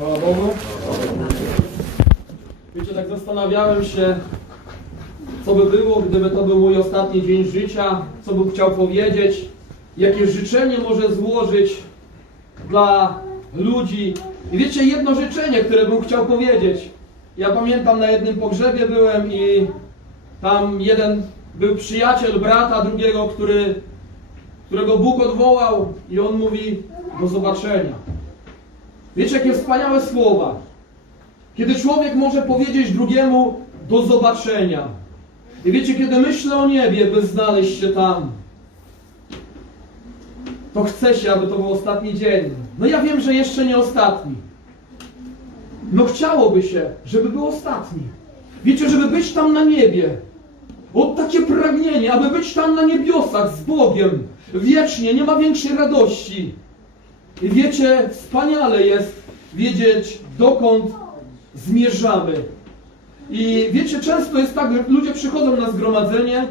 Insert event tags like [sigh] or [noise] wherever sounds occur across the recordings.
Chwała Bogu. Wiecie, tak zastanawiałem się, co by było, gdyby to był mój ostatni dzień życia, co bym chciał powiedzieć, jakie życzenie może złożyć dla ludzi. I wiecie, jedno życzenie, które bym chciał powiedzieć. Ja pamiętam, na jednym pogrzebie byłem i tam jeden był przyjaciel brata drugiego, który, którego Bóg odwołał i on mówi do zobaczenia. Wiecie, jakie wspaniałe słowa. Kiedy człowiek może powiedzieć drugiemu do zobaczenia. I wiecie, kiedy myślę o niebie, by znaleźć się tam, to chce się, aby to był ostatni dzień. No ja wiem, że jeszcze nie ostatni. No chciałoby się, żeby był ostatni. Wiecie, żeby być tam na niebie. O takie pragnienie, aby być tam na niebiosach z Bogiem. Wiecznie, nie ma większej radości. I wiecie, wspaniale jest wiedzieć, dokąd zmierzamy. I wiecie, często jest tak, że ludzie przychodzą na zgromadzenie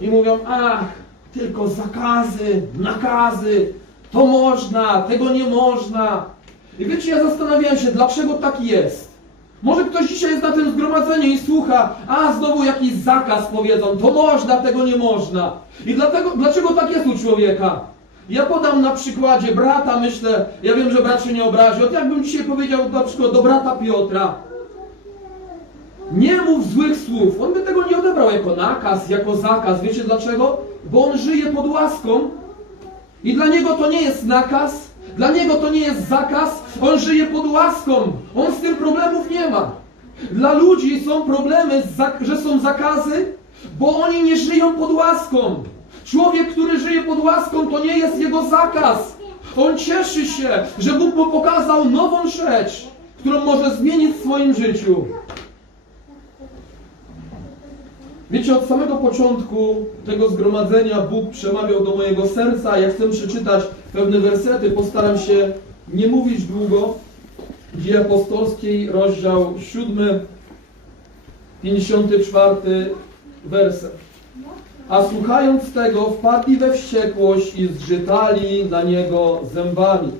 i mówią, ach, tylko zakazy, nakazy, to można, tego nie można. I wiecie, ja zastanawiałem się, dlaczego tak jest. Może ktoś dzisiaj jest na tym zgromadzeniu i słucha, a znowu jakiś zakaz powiedzą, to można, tego nie można. I dlatego, dlaczego tak jest u człowieka? Ja podam na przykładzie brata, myślę, ja wiem, że brat się nie obrazi, od jakbym dzisiaj powiedział na przykład do brata Piotra, nie mów złych słów. On by tego nie odebrał jako nakaz, jako zakaz. Wiecie dlaczego? Bo on żyje pod łaską i dla niego to nie jest nakaz, dla niego to nie jest zakaz, on żyje pod łaską. On z tym problemów nie ma. Dla ludzi są problemy, że są zakazy, bo oni nie żyją pod łaską. Człowiek, który żyje pod łaską, to nie jest jego zakaz. On cieszy się, że Bóg mu pokazał nową rzecz, którą może zmienić w swoim życiu. Wiecie, od samego początku tego zgromadzenia Bóg przemawiał do mojego serca. Ja chcę przeczytać pewne wersety. Postaram się nie mówić długo. Dzieje apostolskiej, rozdział 7, 54 werset. A słuchając tego, wpadli we wściekłość i zgrzytali na niego zębami.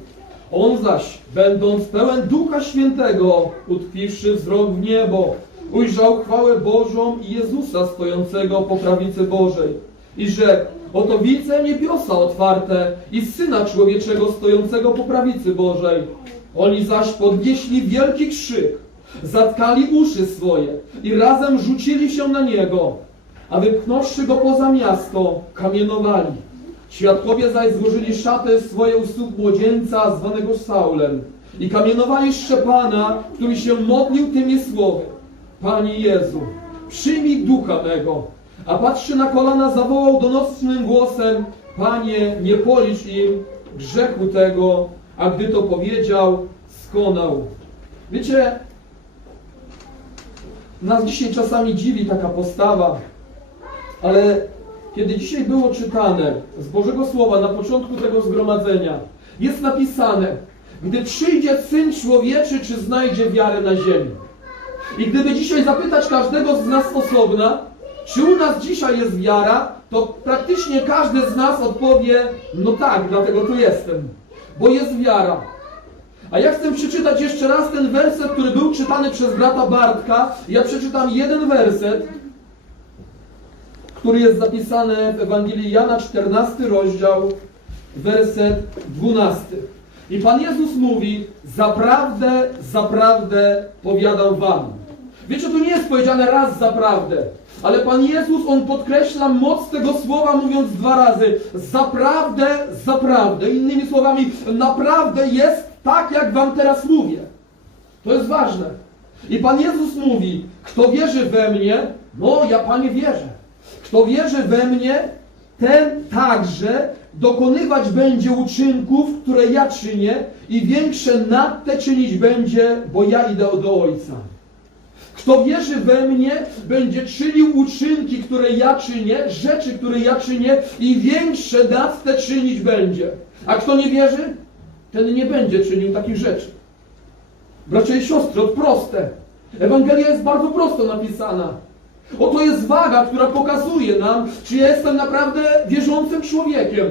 On zaś, będąc pełen Ducha Świętego, utkwiwszy wzrok w niebo, ujrzał chwałę Bożą i Jezusa stojącego po prawicy Bożej. I rzekł, oto widzę niebiosa otwarte i Syna Człowieczego stojącego po prawicy Bożej. Oni zaś podnieśli wielki krzyk, zatkali uszy swoje i razem rzucili się na Niego, a wypchnąwszy Go poza miasto, kamienowali. Świadkowie zaś złożyli szaty swoje u stóp młodzieńca zwanego Saulem i kamienowali Szczepana, który się modlił tymi słowy. Panie Jezu, przyjmij ducha mego. A patrzy na kolana, zawołał donosnym głosem, Panie, nie policz im grzechu tego, a gdy to powiedział, skonał. Wiecie, nas dzisiaj czasami dziwi taka postawa, ale kiedy dzisiaj było czytane z Bożego Słowa na początku tego zgromadzenia, jest napisane, gdy przyjdzie Syn Człowieczy, czy znajdzie wiarę na ziemi. I gdyby dzisiaj zapytać każdego z nas osobna, czy u nas dzisiaj jest wiara, to praktycznie każdy z nas odpowie, no tak, dlatego tu jestem, bo jest wiara. A ja chcę przeczytać jeszcze raz ten werset, który był czytany przez brata Bartka. Ja przeczytam jeden werset, który jest zapisany w Ewangelii Jana, 14 rozdział, werset 12. I Pan Jezus mówi, zaprawdę, zaprawdę powiadam wam. Wiecie, tu nie jest powiedziane raz zaprawdę, ale Pan Jezus, On podkreśla moc tego słowa, mówiąc dwa razy, zaprawdę, zaprawdę. Innymi słowami, naprawdę jest tak, jak wam teraz mówię. To jest ważne. I Pan Jezus mówi, kto wierzy we mnie, no ja Panie wierzę. Kto wierzy we mnie, ten także dokonywać będzie uczynków, które ja czynię i większe nad te czynić będzie, bo ja idę do Ojca. Kto wierzy we mnie, będzie czynił uczynki, które ja czynię, rzeczy, które ja czynię i większe nad te czynić będzie. A kto nie wierzy, ten nie będzie czynił takich rzeczy. Bracia i siostry, proste. Ewangelia jest bardzo prosto napisana. Oto jest waga, która pokazuje nam, czy jestem naprawdę wierzącym człowiekiem.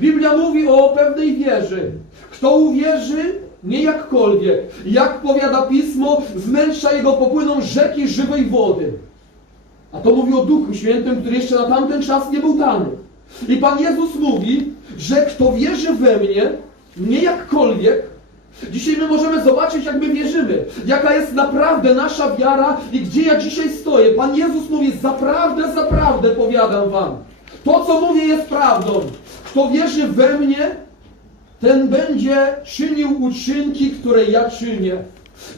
Biblia mówi o pewnej wierze. Kto uwierzy, nie jakkolwiek. Jak powiada Pismo, zmęcza jego popłyną rzeki żywej wody. A to mówi o Duchu Świętym, który jeszcze na tamten czas nie był dany. I Pan Jezus mówi, że kto wierzy we mnie, nie jakkolwiek, dzisiaj my możemy zobaczyć, jak my wierzymy, jaka jest naprawdę nasza wiara i gdzie ja dzisiaj stoję. Pan Jezus mówi, zaprawdę, zaprawdę powiadam wam. To, co mówię, jest prawdą. Kto wierzy we mnie, ten będzie czynił uczynki, które ja czynię.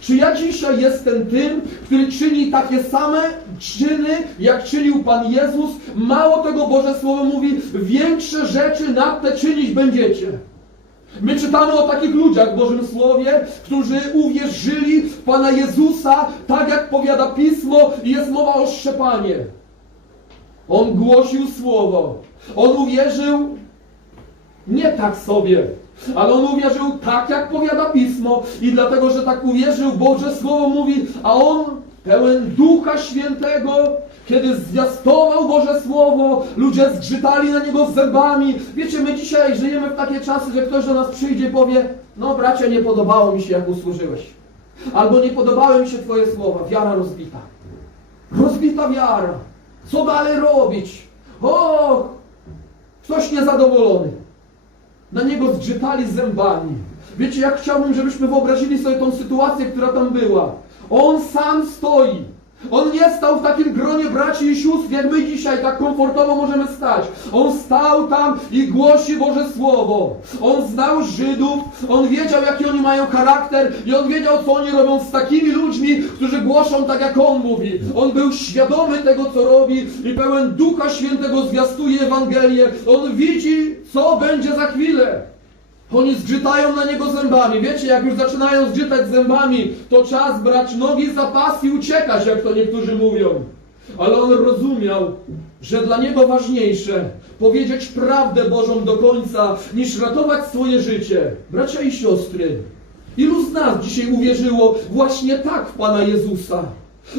Czy ja dzisiaj jestem tym, który czyni takie same czyny, jak czynił Pan Jezus? Mało tego Boże Słowo mówi, większe rzeczy nad te czynić będziecie. My czytamy o takich ludziach w Bożym Słowie, którzy uwierzyli w Pana Jezusa, tak jak powiada Pismo i jest mowa o szczepanie. On głosił Słowo. On uwierzył nie tak sobie, ale on uwierzył tak, jak powiada Pismo i dlatego, że tak uwierzył, Boże Słowo mówi, a on pełen Ducha Świętego, kiedy zwiastował Boże Słowo, ludzie zgrzytali na niego zębami. Wiecie, my dzisiaj żyjemy w takie czasy, że ktoś do nas przyjdzie i powie, no bracia, nie podobało mi się, jak usłużyłeś. Albo nie podobały mi się Twoje słowa, wiara rozbita. Rozbita wiara. Co dalej robić? O, ktoś niezadowolony. Na niego zgrzytali zębami. Wiecie, jak chciałbym, żebyśmy wyobrazili sobie tą sytuację, która tam była. On sam stoi. On nie stał w takim gronie braci i sióstr, jak my dzisiaj tak komfortowo możemy stać. On stał tam i głosi Boże Słowo. On znał Żydów, on wiedział, jaki oni mają charakter i on wiedział, co oni robią z takimi ludźmi, którzy głoszą tak, jak on mówi. On był świadomy tego, co robi i pełen Ducha Świętego zwiastuje Ewangelię. On widzi, co będzie za chwilę. Oni zgrzytają na niego zębami. Wiecie, jak już zaczynają zgrzytać zębami, to czas brać nogi za pas i uciekać, jak to niektórzy mówią. Ale on rozumiał, że dla niego ważniejsze powiedzieć prawdę Bożą do końca, niż ratować swoje życie. Bracia i siostry, ilu z nas dzisiaj uwierzyło właśnie tak w Pana Jezusa?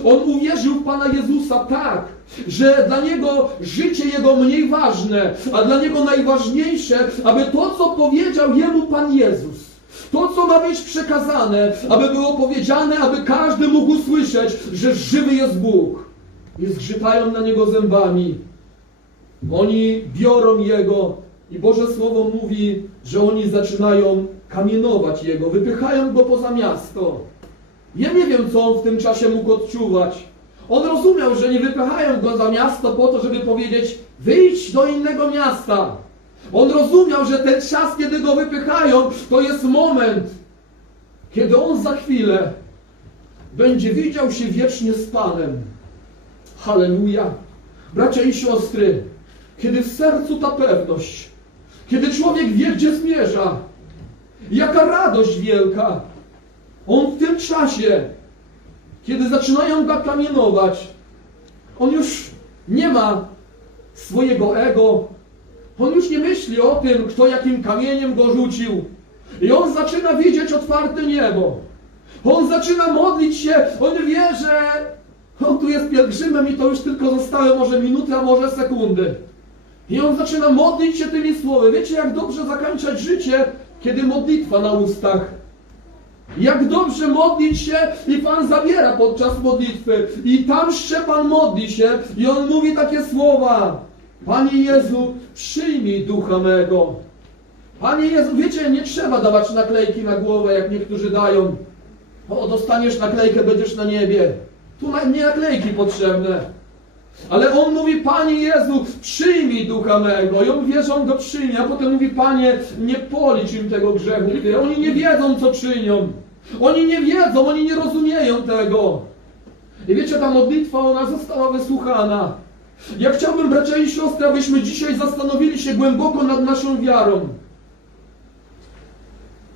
On uwierzył w Pana Jezusa tak, że dla niego życie jego mniej ważne, a dla niego najważniejsze, aby to, co powiedział jemu Pan Jezus, to, co ma być przekazane, aby było powiedziane, aby każdy mógł usłyszeć, że żywy jest Bóg. I zgrzytają na niego zębami. Oni biorą jego i Boże Słowo mówi, że oni zaczynają kamienować jego, wypychają go poza miasto. Ja nie wiem, co on w tym czasie mógł odczuwać. On rozumiał, że nie wypychają go za miasto po to, żeby powiedzieć wyjdź do innego miasta. On rozumiał, że ten czas, kiedy go wypychają, to jest moment, kiedy on za chwilę będzie widział się wiecznie z Panem. Halleluja. Bracia i siostry, kiedy w sercu ta pewność, kiedy człowiek wie, gdzie zmierza, jaka radość wielka, on w tym czasie, kiedy zaczynają go kamienować, on już nie ma swojego ego, on już nie myśli o tym, kto jakim kamieniem go rzucił. I on zaczyna widzieć otwarte niebo. On zaczyna modlić się, on wie, że on tu jest pielgrzymem i to już tylko zostały może minuty, a może sekundy. I on zaczyna modlić się tymi słowy. Wiecie, jak dobrze zakończać życie, kiedy modlitwa na ustach. Jak dobrze modlić się i Pan zabiera podczas modlitwy. I tam Szczepan modli się i on mówi takie słowa. Panie Jezu, przyjmij ducha mego. Panie Jezu, wiecie, nie trzeba dawać naklejki na głowę, jak niektórzy dają. O, dostaniesz naklejkę, będziesz na niebie. Tu nie naklejki potrzebne. Ale on mówi, Panie Jezu, przyjmij ducha mego. I on wie, że on go przyjmie, a potem mówi, Panie, nie policz im tego grzechu. Ty. Oni nie wiedzą, co czynią. Oni nie wiedzą, oni nie rozumieją tego. I wiecie, ta modlitwa, ona została wysłuchana. Ja chciałbym, bracia i siostry, abyśmy dzisiaj zastanowili się głęboko nad naszą wiarą.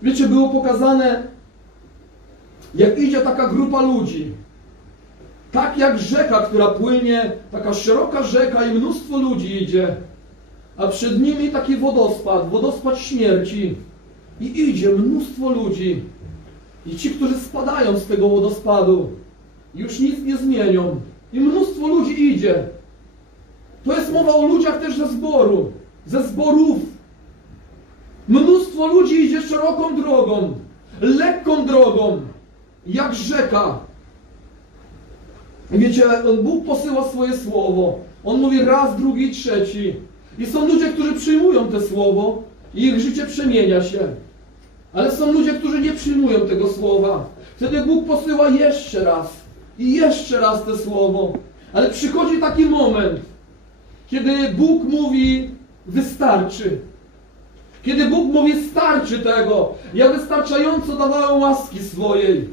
Wiecie, było pokazane, jak idzie taka grupa ludzi. Tak jak rzeka, która płynie, taka szeroka rzeka i mnóstwo ludzi idzie, a przed nimi taki wodospad, wodospad śmierci. I idzie mnóstwo ludzi. I ci, którzy spadają z tego wodospadu, już nic nie zmienią. I mnóstwo ludzi idzie. To jest mowa o ludziach też ze zboru, ze zborów. Mnóstwo ludzi idzie szeroką drogą. lekką drogą, jak rzeka. Wiecie, Bóg posyła swoje słowo. On mówi raz, drugi, trzeci. I są ludzie, którzy przyjmują te słowo i ich życie przemienia się. Ale są ludzie, którzy nie przyjmują tego słowa. Wtedy Bóg posyła jeszcze raz i jeszcze raz te słowo. Ale przychodzi taki moment, kiedy Bóg mówi wystarczy. Kiedy Bóg mówi starczy tego. Ja wystarczająco dawałem łaski swojej.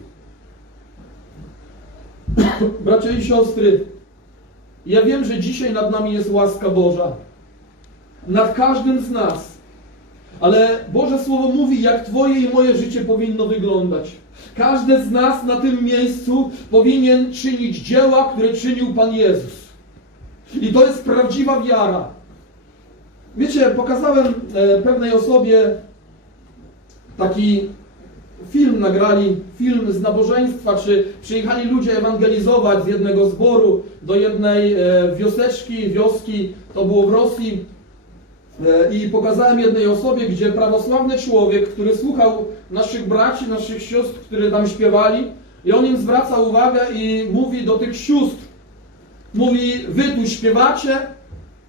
[laughs] Bracia i siostry, ja wiem, że dzisiaj nad nami jest łaska Boża. Nad każdym z nas. Ale Boże Słowo mówi, jak Twoje i moje życie powinno wyglądać. Każdy z nas na tym miejscu powinien czynić dzieła, które czynił Pan Jezus. I to jest prawdziwa wiara. Wiecie, pokazałem e, pewnej osobie taki film, nagrali film z nabożeństwa, czy przyjechali ludzie ewangelizować z jednego zboru do jednej e, wioseczki, wioski, to było w Rosji. E, I pokazałem jednej osobie, gdzie prawosławny człowiek, który słuchał naszych braci, naszych sióstr, które tam śpiewali, i on im zwraca uwagę i mówi do tych sióstr, mówi, wy tu śpiewacie,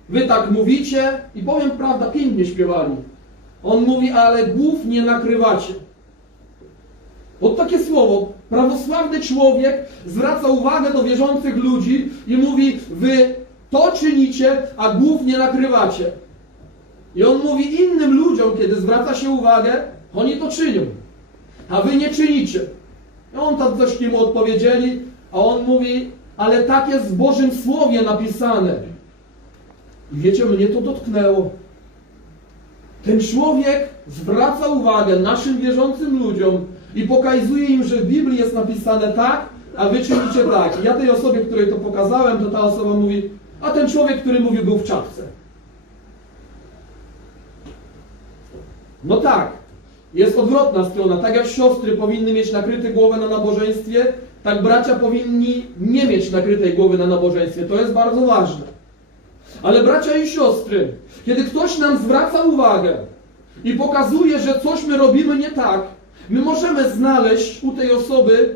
wy tak mówicie i powiem prawda, pięknie śpiewali. On mówi, ale głów nie nakrywacie. Od takie słowo, prawosławny człowiek zwraca uwagę do wierzących ludzi i mówi, wy to czynicie, a głów nie nakrywacie. I on mówi innym ludziom, kiedy zwraca się uwagę, oni to czynią, a wy nie czynicie. I on tam coś mu odpowiedzieli, a on mówi, ale tak jest w Bożym Słowie napisane. I wiecie, mnie to dotknęło. Ten człowiek zwraca uwagę naszym wierzącym ludziom i pokazuje im, że w Biblii jest napisane tak, a wy czynicie tak. I ja tej osobie, której to pokazałem, to ta osoba mówi, a ten człowiek, który mówił, był w czapce. No tak, jest odwrotna strona. Tak jak siostry powinny mieć nakryte głowę na nabożeństwie, tak bracia powinni nie mieć nakrytej głowy na nabożeństwie. To jest bardzo ważne. Ale bracia i siostry, kiedy ktoś nam zwraca uwagę i pokazuje, że coś my robimy nie tak, my możemy znaleźć u tej osoby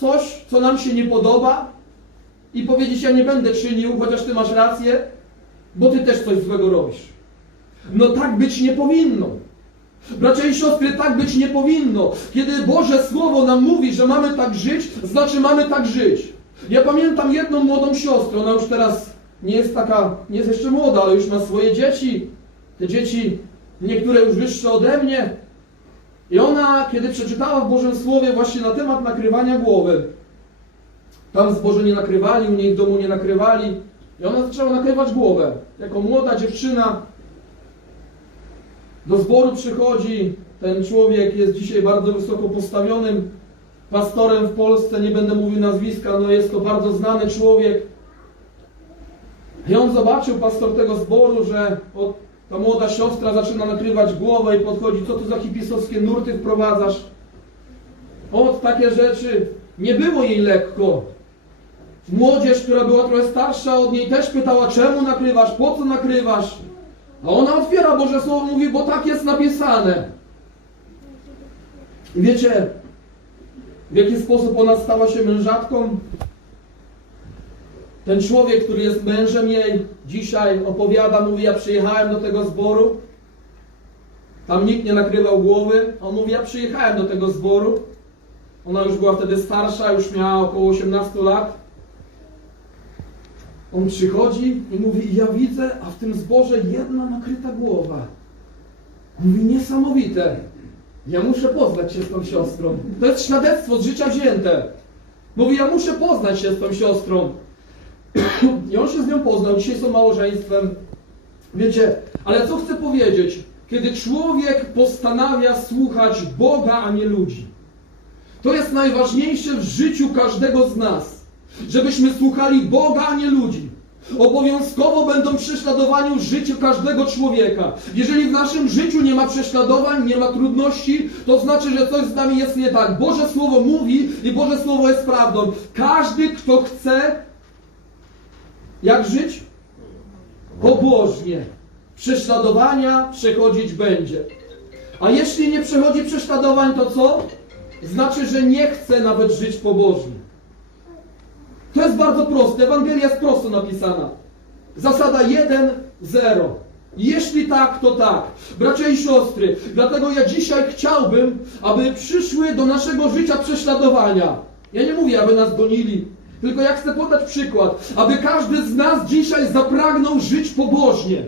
coś, co nam się nie podoba i powiedzieć, ja nie będę czynił, chociaż ty masz rację, bo ty też coś złego robisz. No tak być nie powinno. Bracia i siostry, tak być nie powinno. Kiedy Boże Słowo nam mówi, że mamy tak żyć, znaczy mamy tak żyć. Ja pamiętam jedną młodą siostrę, ona już teraz nie jest taka, nie jest jeszcze młoda, ale już ma swoje dzieci. Te dzieci, niektóre już wyższe ode mnie. I ona, kiedy przeczytała w Bożym Słowie właśnie na temat nakrywania głowy, tam zboże nie nakrywali, u niej w domu nie nakrywali, i ona zaczęła nakrywać głowę. Jako młoda dziewczyna, do zboru przychodzi, ten człowiek jest dzisiaj bardzo wysoko postawionym pastorem w Polsce, nie będę mówił nazwiska, no jest to bardzo znany człowiek. I on zobaczył, pastor tego zboru, że o, ta młoda siostra zaczyna nakrywać głowę i podchodzi, co tu za hipisowskie nurty wprowadzasz? Od takie rzeczy nie było jej lekko. Młodzież, która była trochę starsza od niej, też pytała, czemu nakrywasz, po co nakrywasz? A ona otwiera Boże Słowo, mówi, bo tak jest napisane. Wiecie, w jaki sposób ona stała się mężatką? Ten człowiek, który jest mężem jej, dzisiaj opowiada, mówi, ja przyjechałem do tego zboru, tam nikt nie nakrywał głowy, on mówi, ja przyjechałem do tego zboru, ona już była wtedy starsza, już miała około 18 lat, on przychodzi i mówi, ja widzę, a w tym zborze jedna nakryta głowa. Mówi, niesamowite. Ja muszę poznać się z tą siostrą. To jest świadectwo z życia wzięte. Mówi, ja muszę poznać się z tą siostrą. I on się z nią poznał. Dzisiaj są małżeństwem. Wiecie, ale co chcę powiedzieć? Kiedy człowiek postanawia słuchać Boga, a nie ludzi. To jest najważniejsze w życiu każdego z nas. Żebyśmy słuchali Boga, a nie ludzi. Obowiązkowo będą prześladowani w życiu każdego człowieka. Jeżeli w naszym życiu nie ma prześladowań, nie ma trudności, to znaczy, że coś z nami jest nie tak. Boże Słowo mówi i Boże Słowo jest prawdą. Każdy, kto chce, jak żyć? Pobożnie. Prześladowania przechodzić będzie. A jeśli nie przechodzi prześladowań, to co? znaczy, że nie chce nawet żyć pobożnie. To jest bardzo proste. Ewangelia jest prosto napisana. Zasada 1-0. Jeśli tak, to tak. Bracia i siostry, dlatego ja dzisiaj chciałbym, aby przyszły do naszego życia prześladowania. Ja nie mówię, aby nas gonili, tylko ja chcę podać przykład, aby każdy z nas dzisiaj zapragnął żyć pobożnie.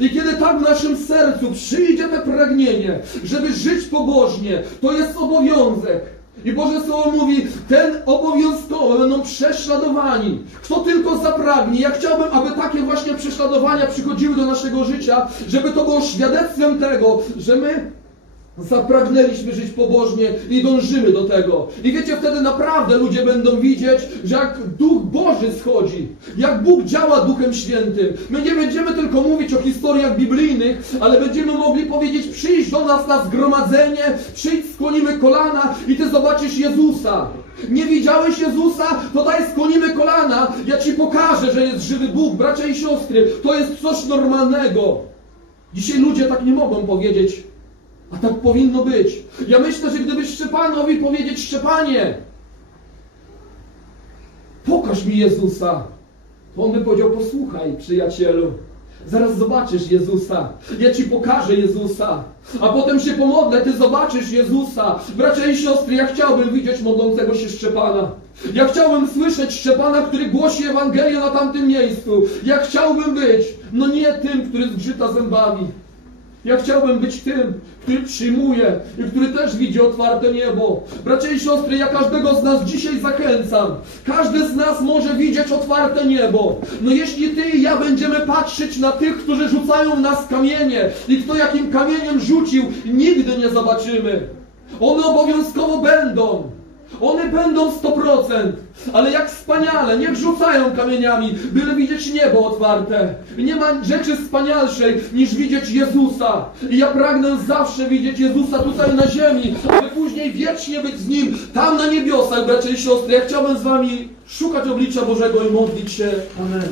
I kiedy tak w naszym sercu przyjdzie to pragnienie, żeby żyć pobożnie, to jest obowiązek. I Boże Słowo mówi, ten obowiązkowo będą prześladowani. Kto tylko zapragnie. Ja chciałbym, aby takie właśnie prześladowania przychodziły do naszego życia, żeby to było świadectwem tego, że my Zapragnęliśmy żyć pobożnie i dążymy do tego. I wiecie, wtedy naprawdę ludzie będą widzieć, że jak Duch Boży schodzi, jak Bóg działa Duchem Świętym. My nie będziemy tylko mówić o historiach biblijnych, ale będziemy mogli powiedzieć: przyjdź do nas na zgromadzenie, przyjdź, skłonimy kolana i ty zobaczysz Jezusa. Nie widziałeś Jezusa? To daj skłonimy kolana. Ja ci pokażę, że jest żywy Bóg, bracia i siostry. To jest coś normalnego. Dzisiaj ludzie tak nie mogą powiedzieć. A tak powinno być. Ja myślę, że gdyby Szczepanowi powiedzieć, Szczepanie, pokaż mi Jezusa, to on by powiedział, posłuchaj, przyjacielu, zaraz zobaczysz Jezusa, ja ci pokażę Jezusa, a potem się pomodlę, ty zobaczysz Jezusa. Bracia i siostry, ja chciałbym widzieć modlącego się Szczepana. Ja chciałbym słyszeć Szczepana, który głosi Ewangelię na tamtym miejscu. Ja chciałbym być, no nie tym, który zgrzyta zębami. Ja chciałbym być tym, który przyjmuje i który też widzi otwarte niebo. Bracia i siostry, ja każdego z nas dzisiaj zachęcam. Każdy z nas może widzieć otwarte niebo. No jeśli ty i ja będziemy patrzeć na tych, którzy rzucają nas kamienie i kto jakim kamieniem rzucił, nigdy nie zobaczymy. One obowiązkowo będą. One będą 100%, ale jak wspaniale, niech rzucają kamieniami, byle widzieć niebo otwarte. Nie ma rzeczy wspanialszej niż widzieć Jezusa. I ja pragnę zawsze widzieć Jezusa tutaj na ziemi, aby później wiecznie być z Nim tam na niebiosach, bracia i siostry. Ja chciałbym z Wami szukać oblicza Bożego i modlić się. Amen.